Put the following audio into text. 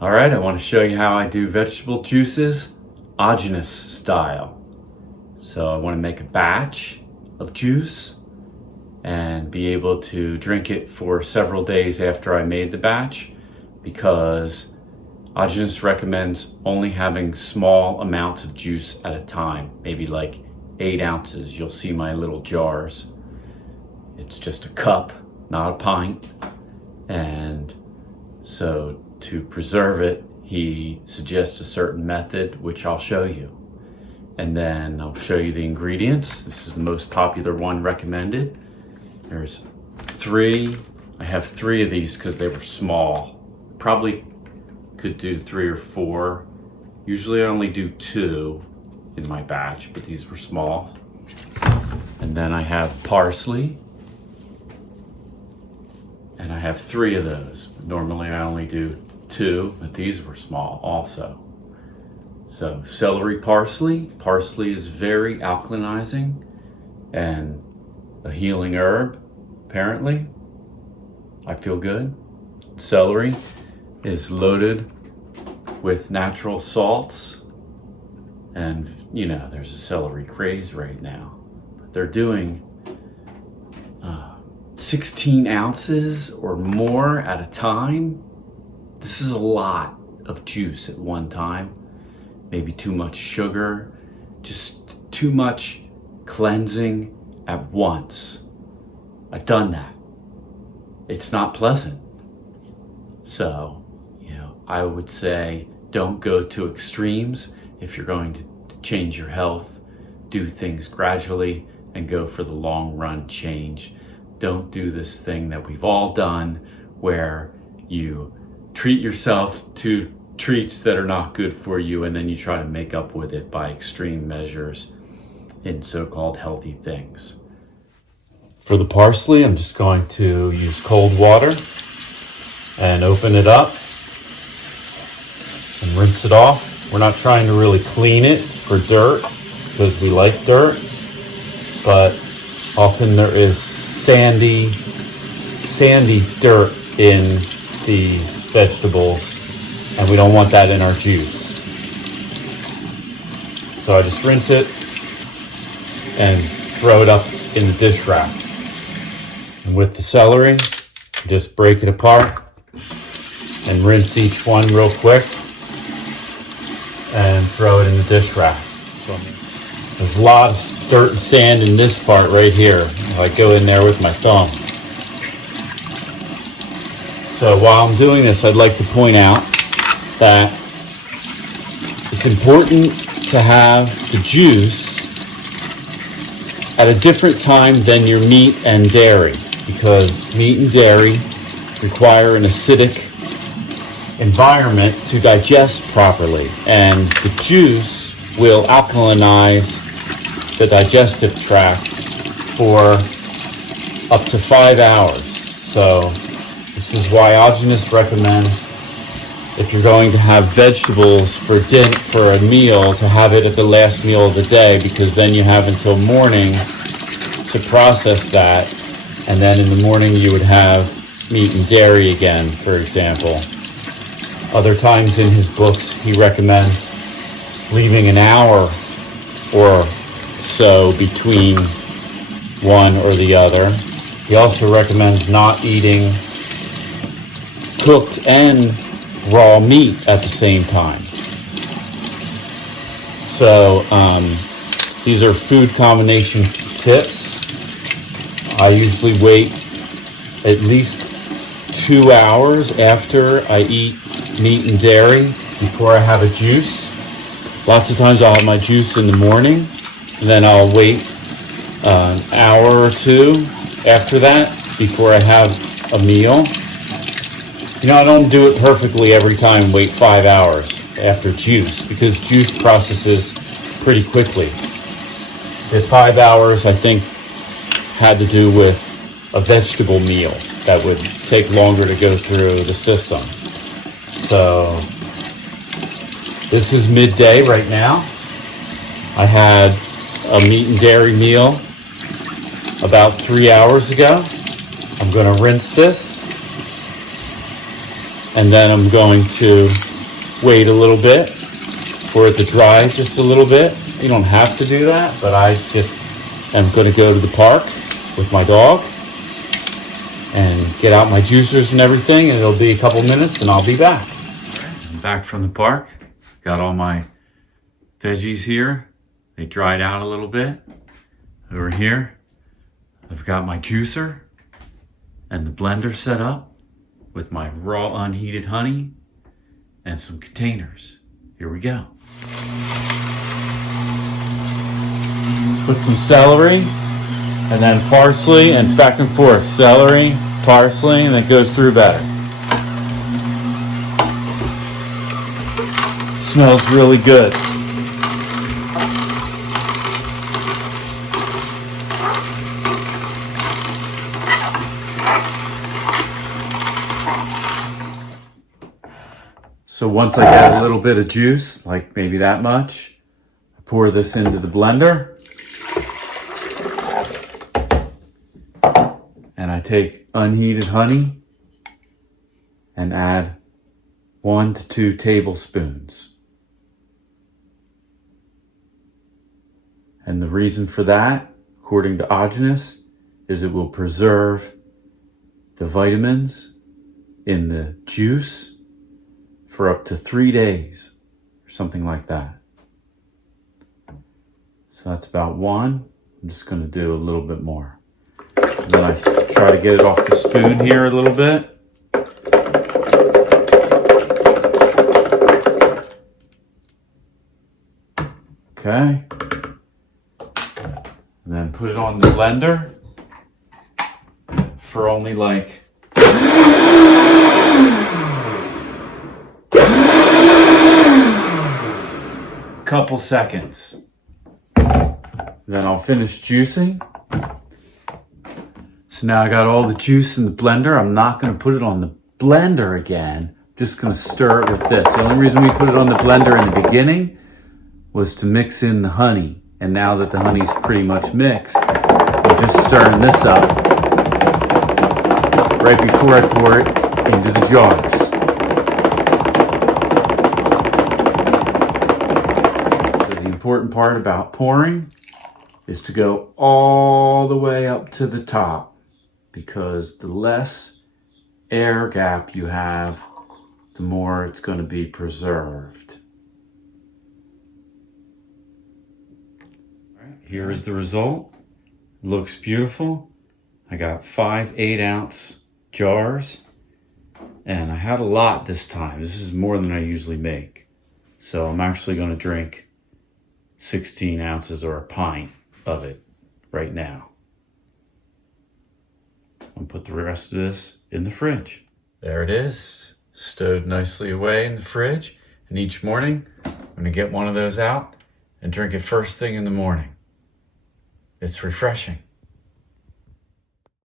All right, I want to show you how I do vegetable juices, Aajonus style. So I want to make a batch of juice and be able to drink it for several days after I made the batch, because Aajonus recommends only having small amounts of juice at a time, maybe like 8 ounces. You'll see my little jars. It's just a cup, not a pint. And so to preserve it, he suggests a certain method, which I'll show you. And then I'll show you the ingredients. This is the most popular one recommended. There's 3. I have 3 of these because they were small. Probably could do 3 or 4. Usually I only do 2 in my batch, but these were small. And then I have parsley. And I have 3 of those. Normally I only do 2, but these were small also. So celery parsley. Parsley is very alkalinizing and a healing herb, apparently. I feel good. Celery is loaded with natural salts. And you know, there's a celery craze right now. But they're doing 16 ounces or more at a time. This is a lot of juice at one time. Maybe too much sugar, just too much cleansing at once. I've done that. It's not pleasant. So, I would say don't go to extremes. If you're going to change your health, do things gradually and go for the long run change. Don't do this thing that we've all done where you treat yourself to treats that are not good for you and then you try to make up with it by extreme measures in so-called healthy things. For the parsley, I'm just going to use cold water and open it up and rinse it off. We're not trying to really clean it for dirt because we like dirt, but often there is sandy dirt in these vegetables, and we don't want that in our juice. So I just rinse it and throw it up in the dish rack. And with the celery, just break it apart and rinse each one real quick and throw it in the dish rack. There's a lot of dirt and sand in this part right here. I go in there with my thumb. So while I'm doing this, I'd like to point out that it's important to have the juice at a different time than your meat and dairy, because meat and dairy require an acidic environment to digest properly, and the juice will alkalinize the digestive tract for up to 5 hours. So this is why Aajonus recommends, if you're going to have vegetables for a meal, to have it at the last meal of the day, because then you have until morning to process that, and then in the morning you would have meat and dairy again, for example. Other times in his books he recommends leaving an hour or so between one or the other. He also recommends not eating cooked and raw meat at the same time. So these are food combination tips. I usually wait at least 2 hours after I eat meat and dairy before I have a juice. Lots of times I'll have my juice in the morning, and then I'll wait an hour or 2 after that before I have a meal. I don't do it perfectly every time, wait 5 hours after juice, because juice processes pretty quickly. The 5 hours, I think, had to do with a vegetable meal that would take longer to go through the system. So this is midday right now. I had a meat and dairy meal about 3 hours ago. I'm going to rinse this, and then I'm going to wait a little bit for it to dry just a little bit. You don't have to do that, but I just am going to go to the park with my dog and get out my juicers and everything, and it'll be a couple minutes and I'll be back. I'm back from the park. Got all my veggies here. They dried out a little bit. Over here, I've got my juicer and the blender set up with my raw unheated honey and some containers. Here we go. Put some celery and then parsley and back and forth. Celery, parsley, and it goes through better. Smells really good. So once I get a little bit of juice, like maybe that much, I pour this into the blender. And I take unheated honey and add 1 to 2 tablespoons. And the reason for that, according to Aajonus, is it will preserve the vitamins in the juice for up to 3 days or something like that. So that's about 1. I'm just going to do a little bit more. And then I try to get it off the spoon here a little bit. Okay. And then put it on the blender for only like a couple seconds. Then I'll finish juicing. So now I got all the juice in the blender. I'm not going to put it on the blender again. I'm just going to stir it with this. The only reason we put it on the blender in the beginning was to mix in the honey. And now that the honey's pretty much mixed, I'm just stirring this up right before I pour it into the jars. So the important part about pouring is to go all the way up to the top, because the less air gap you have, the more it's going to be preserved. All right, here is the result. It looks beautiful. I got 5 8-ounce jars, and I had a lot this time. This is more than I usually make. So I'm actually going to drink 16 ounces or a pint of it right now. I'll put the rest of this in the fridge. There it is, stowed nicely away in the fridge. And each morning, I'm gonna get one of those out and drink it first thing in the morning. It's refreshing.